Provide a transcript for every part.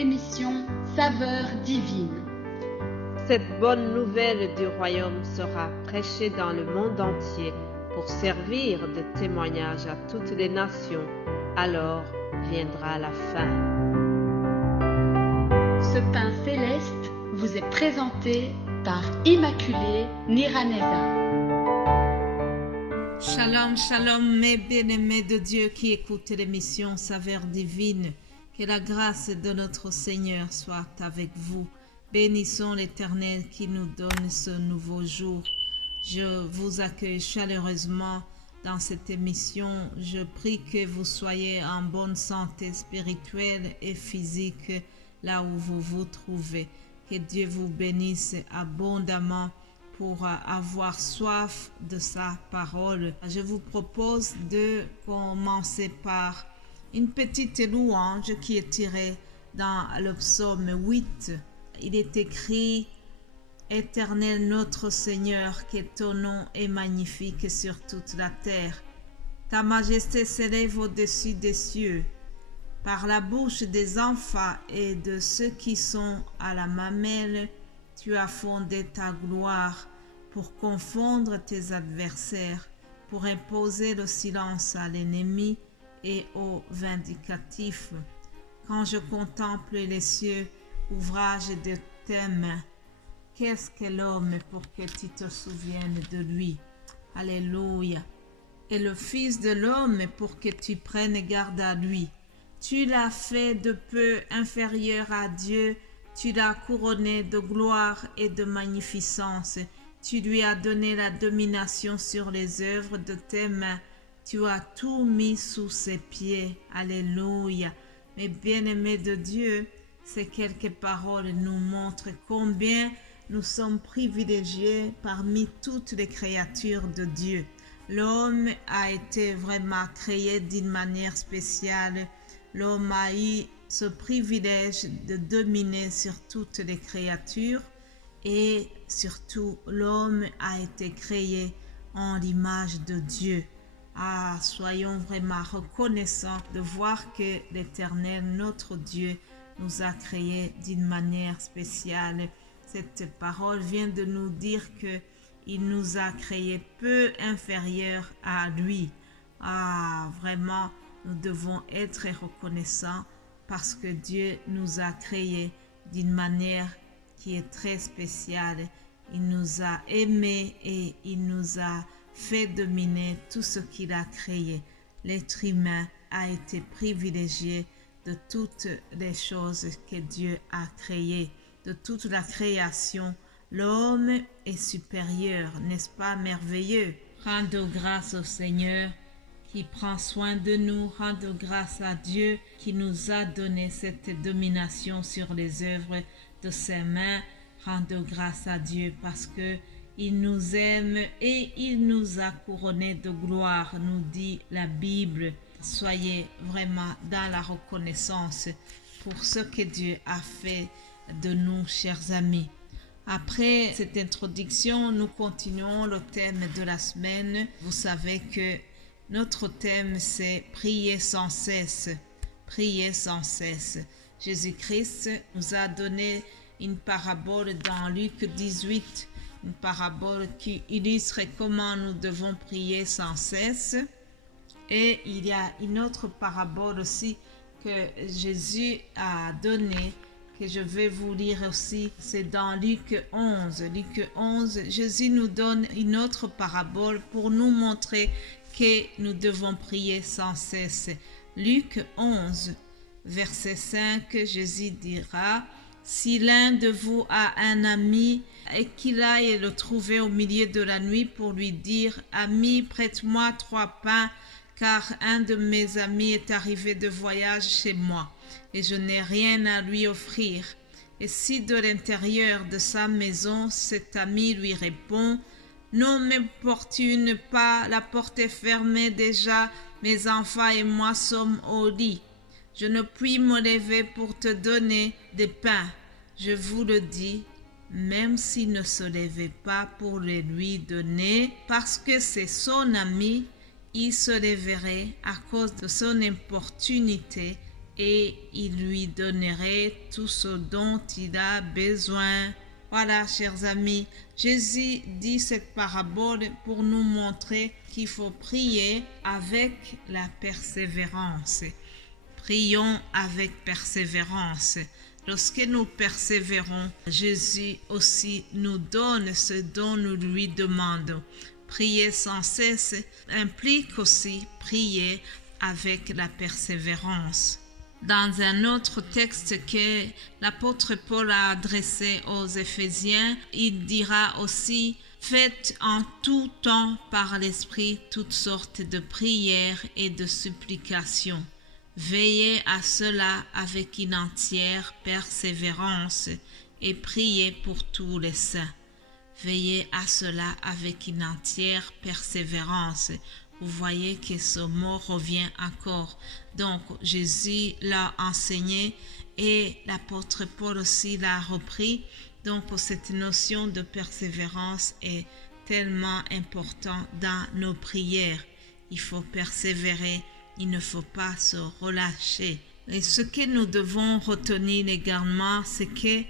l'émission Saveurs divines. Cette bonne nouvelle du royaume sera prêchée dans le monde entier pour servir de témoignage à toutes les nations. Alors viendra la fin. Ce pain céleste vous est présenté par Immaculée Niraneza. Shalom, shalom, mes bien-aimés de Dieu qui écoutent l'émission Saveurs divines. Que la grâce de notre Seigneur soit avec vous. Bénissons l'Éternel qui nous donne ce nouveau jour. Je vous accueille chaleureusement dans cette émission. Je prie que vous soyez en bonne santé spirituelle et physique là où vous vous trouvez. Que Dieu vous bénisse abondamment pour avoir soif de sa parole. Je vous propose de commencer par une petite louange qui est tirée dans le psaume 8. Il est écrit: Éternel notre Seigneur, que ton nom est magnifique sur toute la terre. Ta majesté s'élève au-dessus des cieux. Par la bouche des enfants et de ceux qui sont à la mamelle, tu as fondé ta gloire pour confondre tes adversaires, pour imposer le silence à l'ennemi et aux vindicatifs. Quand je contemple les cieux, ouvrage de tes mains, qu'est-ce que l'homme pour que tu te souviennes de lui? Alléluia. Et le Fils de l'homme pour que tu prennes garde à lui. Tu l'as fait de peu inférieur à Dieu, tu l'as couronné de gloire et de magnificence. Tu lui as donné la domination sur les œuvres de tes mains. Tu as tout mis sous ses pieds. Alléluia. Mes bien-aimés de Dieu, ces quelques paroles nous montrent combien nous sommes privilégiés parmi toutes les créatures de Dieu. L'homme a été vraiment créé d'une manière spéciale. L'homme a eu ce privilège de dominer sur toutes les créatures et surtout l'homme a été créé en l'image de Dieu. Soyons vraiment reconnaissants de voir que l'Éternel, notre Dieu, nous a créés d'une manière spéciale. Cette parole vient de nous dire qu'il nous a créés peu inférieurs à lui. Vraiment, nous devons être reconnaissants parce que Dieu nous a créés d'une manière qui est très spéciale. Il nous a aimés et il nous a fait dominer tout ce qu'il a créé. L'être humain a été privilégié de toutes les choses que Dieu a créées, de toute la création. L'homme est supérieur, n'est-ce pas merveilleux? Rendons grâce au Seigneur qui prend soin de nous. Rendons grâce à Dieu qui nous a donné cette domination sur les œuvres de ses mains. Rendons grâce à Dieu parce que il nous aime et il nous a couronnés de gloire, nous dit la Bible. Soyez vraiment dans la reconnaissance pour ce que Dieu a fait de nous, chers amis. Après cette introduction, nous continuons le thème de la semaine. Vous savez que notre thème, c'est prier sans cesse. Prier sans cesse. Jésus-Christ nous a donné une parabole dans Luc 18, une parabole qui illustre comment nous devons prier sans cesse. Et il y a une autre parabole aussi que Jésus a donnée, que je vais vous lire aussi. C'est dans Luc 11. Luc 11, Jésus nous donne une autre parabole pour nous montrer que nous devons prier sans cesse. Luc 11, verset 5, Jésus dira: si l'un de vous a un ami et qu'il aille le trouver au milieu de la nuit pour lui dire: ami, prête-moi 3 pains, car un de mes amis est arrivé de voyage chez moi et je n'ai rien à lui offrir. Et si de l'intérieur de sa maison cet ami lui répond: ne m'importune pas, la porte est fermée déjà, mes enfants et moi sommes au lit. Je ne puis me lever pour te donner des pains. Je vous le dis, même s'il ne se levait pas pour les lui donner, parce que c'est son ami, il se lèverait à cause de son importunité et il lui donnerait tout ce dont il a besoin. Voilà, chers amis, Jésus dit cette parabole pour nous montrer qu'il faut prier avec la persévérance. Prions avec persévérance. Lorsque nous persévérons, Jésus aussi nous donne ce dont nous lui demandons. Prier sans cesse implique aussi prier avec la persévérance. Dans un autre texte que l'apôtre Paul a adressé aux Éphésiens, il dira aussi « Faites en tout temps par l'Esprit toutes sortes de prières et de supplications. Veillez à cela avec une entière persévérance et priez pour tous les saints. » Veillez à cela avec une entière persévérance. Vous voyez que ce mot revient encore. Donc, Jésus l'a enseigné et l'apôtre Paul aussi l'a repris. Donc, cette notion de persévérance est tellement importante dans nos prières. Il faut persévérer, il ne faut pas se relâcher. Et ce que nous devons retenir également, c'est que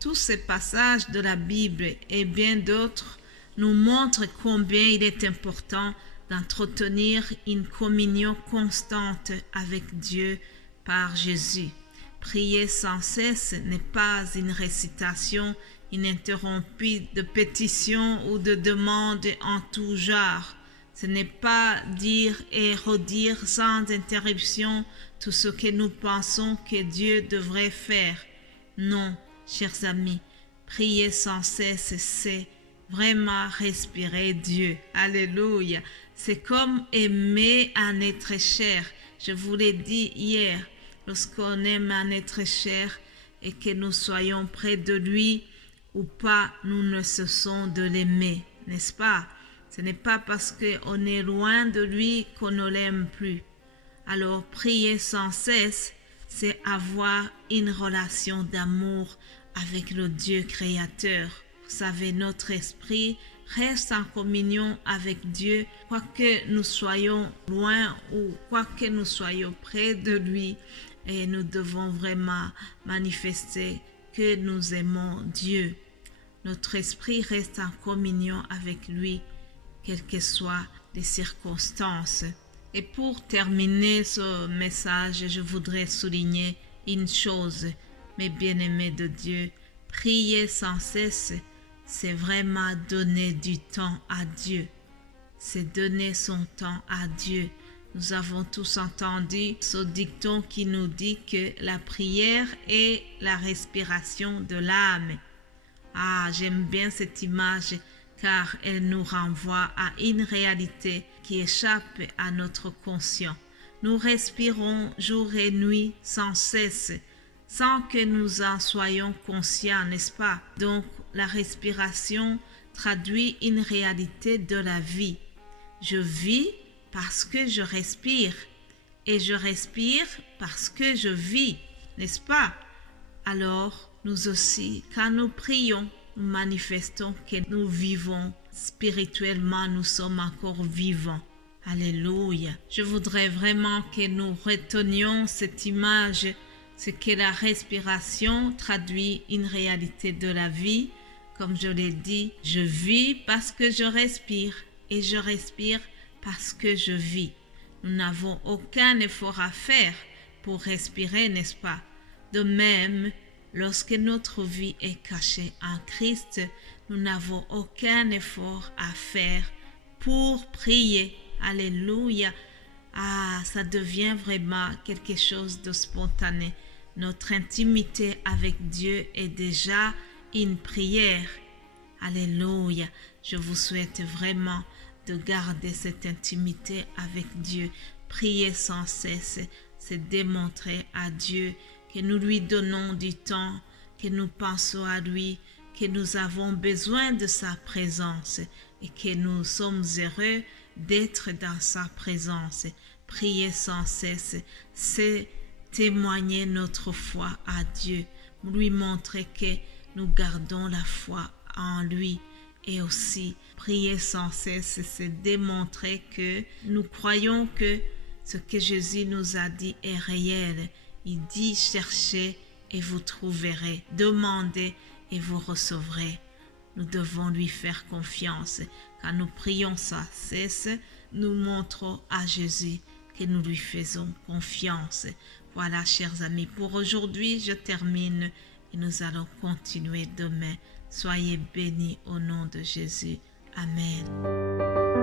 tous ces passages de la Bible et bien d'autres nous montrent combien il est important d'entretenir une communion constante avec Dieu par Jésus. Prier sans cesse n'est pas une récitation ininterrompue de pétitions ou de demandes en tout genre. Ce n'est pas dire et redire sans interruption tout ce que nous pensons que Dieu devrait faire. Non, chers amis, prier sans cesse, c'est vraiment respirer Dieu. Alléluia. C'est comme aimer un être cher. Je vous l'ai dit hier, lorsqu'on aime un être cher et que nous soyons près de lui ou pas, nous ne cessons de l'aimer, n'est-ce pas? Ce n'est pas parce qu'on est loin de lui qu'on ne l'aime plus. Alors, prier sans cesse, c'est avoir une relation d'amour avec le Dieu créateur. Vous savez, notre esprit reste en communion avec Dieu, quoique nous soyons loin ou quoique nous soyons près de lui, et nous devons vraiment manifester que nous aimons Dieu. Notre esprit reste en communion avec lui, quelles que soient les circonstances. Et pour terminer ce message, je voudrais souligner une chose, mes bien-aimés de Dieu, prier sans cesse, c'est vraiment donner du temps à Dieu. C'est donner son temps à Dieu. Nous avons tous entendu ce dicton qui nous dit que la prière est la respiration de l'âme. Ah, j'aime bien cette image car elle nous renvoie à une réalité qui échappe à notre conscient. Nous respirons jour et nuit sans cesse, sans que nous en soyons conscients, n'est-ce pas? Donc, la respiration traduit une réalité de la vie. Je vis parce que je respire et je respire parce que je vis, n'est-ce pas? Alors, nous aussi, quand nous prions, nous manifestons que nous vivons spirituellement, nous sommes encore vivants. Alléluia. Je voudrais vraiment que nous retenions cette image, ce que la respiration traduit une réalité de la vie. Comme je l'ai dit, je vis parce que je respire et je respire parce que je vis. Nous n'avons aucun effort à faire pour respirer, n'est-ce pas? De même, lorsque notre vie est cachée en Christ, nous n'avons aucun effort à faire pour prier. Alléluia. Ah, ça devient vraiment quelque chose de spontané. Notre intimité avec Dieu est déjà une prière. Alléluia. Je vous souhaite vraiment de garder cette intimité avec Dieu. Prier sans cesse, c'est démontrer à Dieu que nous lui donnons du temps, que nous pensons à lui, que nous avons besoin de sa présence et que nous sommes heureux d'être dans sa présence. Prier sans cesse, c'est témoigner notre foi à Dieu, lui montrer que nous gardons la foi en lui. Et aussi, prier sans cesse, c'est démontrer que nous croyons que ce que Jésus nous a dit est réel Il dit, cherchez et vous trouverez, demandez et vous recevrez. Nous devons lui faire confiance. Quand nous prions sans cesse, nous montrons à Jésus que nous lui faisons confiance. Voilà, chers amis, pour aujourd'hui, je termine et nous allons continuer demain. Soyez bénis au nom de Jésus. Amen.